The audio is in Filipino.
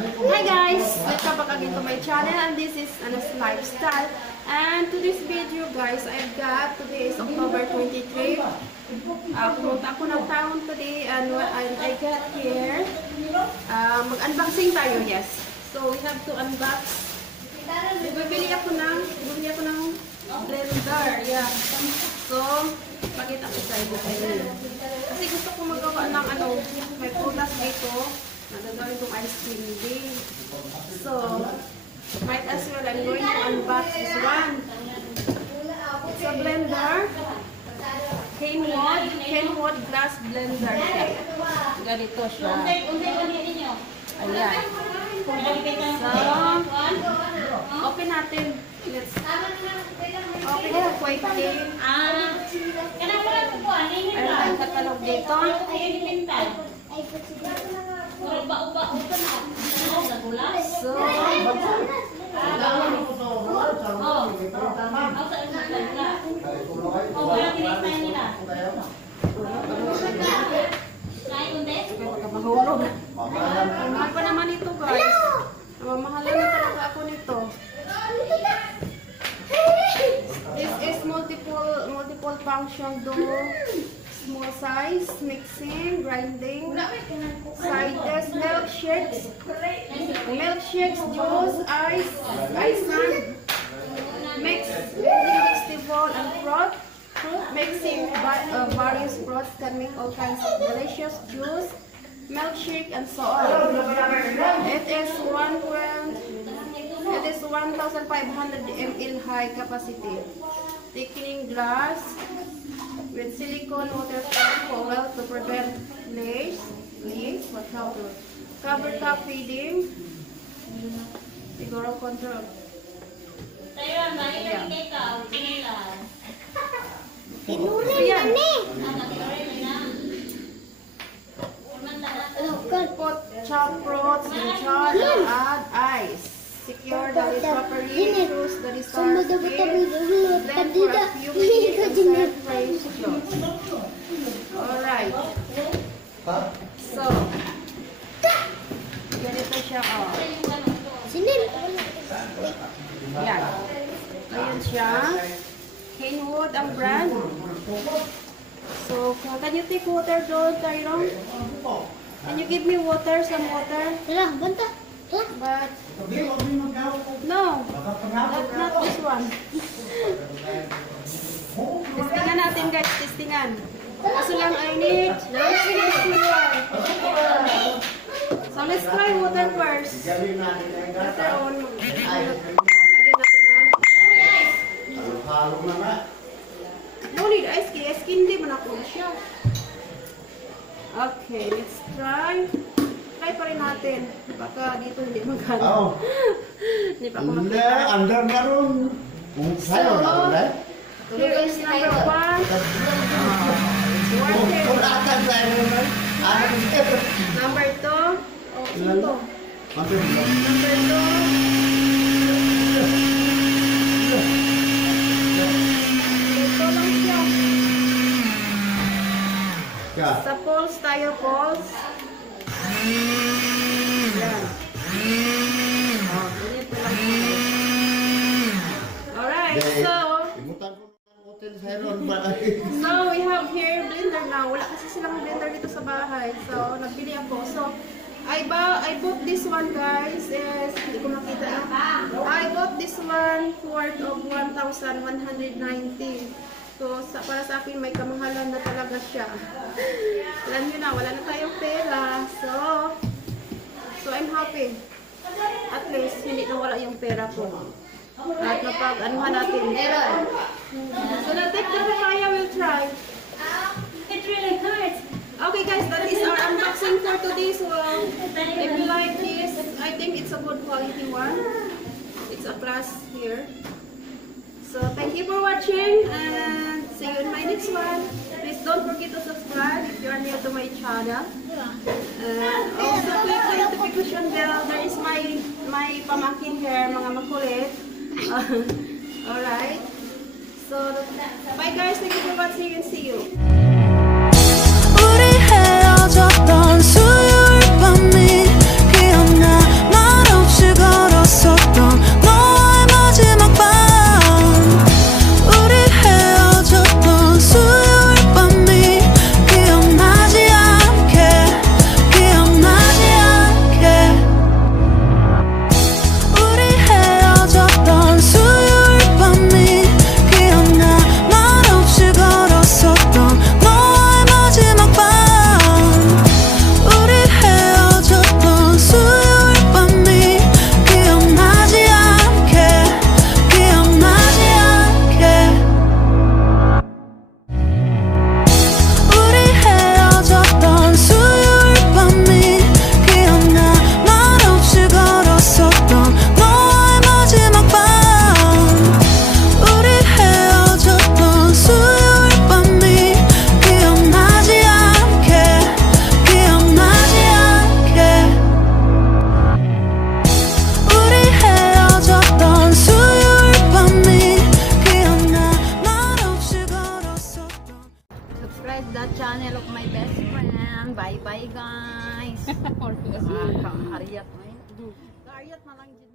Hi guys! Welcome back again to my channel and this is Anas Lifestyle. And to this video guys, I've got, today is October 23. Pumunta ako ng town today and what I got here, mag-unboxing tayo, yes. So we have to unbox. Bibili ako ng blender, yeah. So, pakita ko sa inyo. Kasi gusto ko magawa ng may prutas dito. Nagagawin kong ice cream day. So, might as well I'm going to unbox this one. It's a blender. Kenwood glass blender siya. Ganito siya. Ayan. So, open natin. Let's open it quickly. Meron tayong katalog dito. So, mahal pa naman ito guys. Mamahalan na talaga ako nito. This is multiple function door. Small size, mixing, grinding, sides, milkshakes, juice, ice, mix, vegetable and fruit, mixing various fruits can make all kinds of delicious juice, milkshake and so on. It is 1,500 ml high capacity, thickening glass, with silicone water foil to prevent leaks, cover top feeding, siguro control. Yeah. Put chopped fruits in jar and add ice. Secure the lid properly, choose the desired speed, blend for a few minutes and serve fresh juice. Alright. So, ganito siya, oh. Yan. Ayan siya. Kenwood ang brand. So, can you take water doon, Tyrone? Can you give me water, some water? Banta. But, no, not this one. Testingan natin guys, testingan. Kaso lang I need water. So let's try water first. Later on, lagyan natin ng... No need ice cream. Ice cream hindi man ako siya. Okay, let's try. Try pa rin natin. Baka dito hindi magkano. Hindi pa ako makita. Under na ron. Sa'yo na ron eh. Here is number 1. Number 2. Oh, sino to? Number 2. Ito lang siya. Sa poles tayo, poles. Yan. Oh, ganito lang siya. Alright, so we have here blender now. Wala kasi silang blender dito sa bahay. So, nagbili ako. So, I bought this one guys. Yes, hindi ko makita na. I bought this one worth of 1,190. So, para sa akin may kamahalan na talaga siya. Alam nyo na, wala na tayong pera. So I'm happy. At least, hindi na wala yung pera ko. At napag-anuhan natin. So, na-take the papaya, we'll try. It really hurts. Okay guys, that is our unboxing for today. So, if you like this, I think it's a good quality one. It's a plus here. So, thank you for watching and see you in my next one. Please don't forget to subscribe if you are new to my channel. And also click the notification bell. There is my pamangkin here, mga makulit. Alright. So, bye guys. Thank you for watching and see you. 우리 헤어졌던 수요일 밤이 기억나. guys, the channel of my best friend. Bye-bye guys. Kaariat na lang. Kaariat na lang.